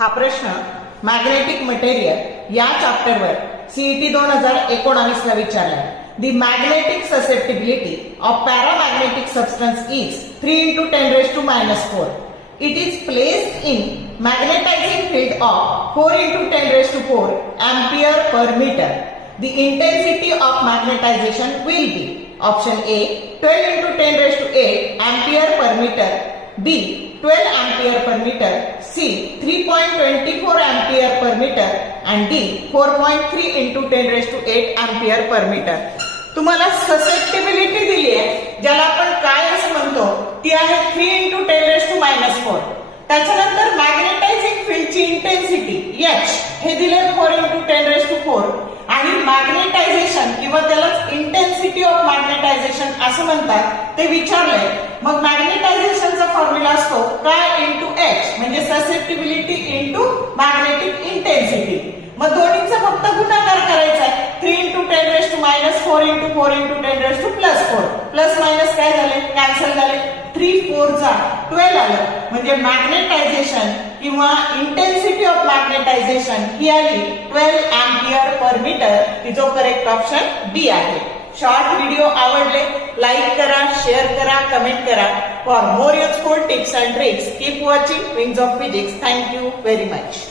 हा प्रश्न magnetic material या चॅप्टरवर सीईटी 2019 ला विचारला. The magnetic susceptibility of paramagnetic substance is 3 into 10 raised to minus 4. It is placed in magnetizing field of 4 into 10 raised to 4 ampere per meter. The intensity of magnetization will be option A 12 into 10 raised to 8 ampere per meter, B 12 ampere per meter, C 3.24 ampere per meter and D 4.3 into 10 raised to 8 ampere per meter. तुम्हाला susceptibility दिली आहे, ज्याला आपण काय असं म्हणतो, ती आहे 3 into 10 raised to minus 4. त्याच्यानंतर मॅग्नेटायझिंग फील्डची इंटेन्सिटी H हे दिले 4 into 10 raised to 4 आणि मॅग्नेटायझेशन किंवा त्यालाच इंटेन्सिटी ऑफ मॅग्नेटायझेशन असं म्हणतात ते विचारलंय. मग मॅग्नेटायझेशनचा फॉर्म्युला असतो काय इंटू H म्हणजे ससेप्टिबिलिटी इंटू मॅग्नेटिक इंटेन्सिटी. मग दोन्हीचा फक्त गुणाकार करायचा आहे. 3 into 10 raised to minus 4 into 4 into 10 raised to plus 4. Plus minus काय झाले, कॅन्सल झाले. 3 4 जा 12 आलं म्हणजे मॅग्नेटायझेशन किंवा इंटेन्सिटी ऑफ मॅग्नेटायझेशन ही आली 12 अँपिअर पर मीटर, की जो करेक्ट ऑप्शन बी आहे. शॉर्ट व्हिडिओ आवडले लाईक करा, शेअर करा, कमेंट करा. For more useful tips and tricks keep watching wings of physics. Thank you very much.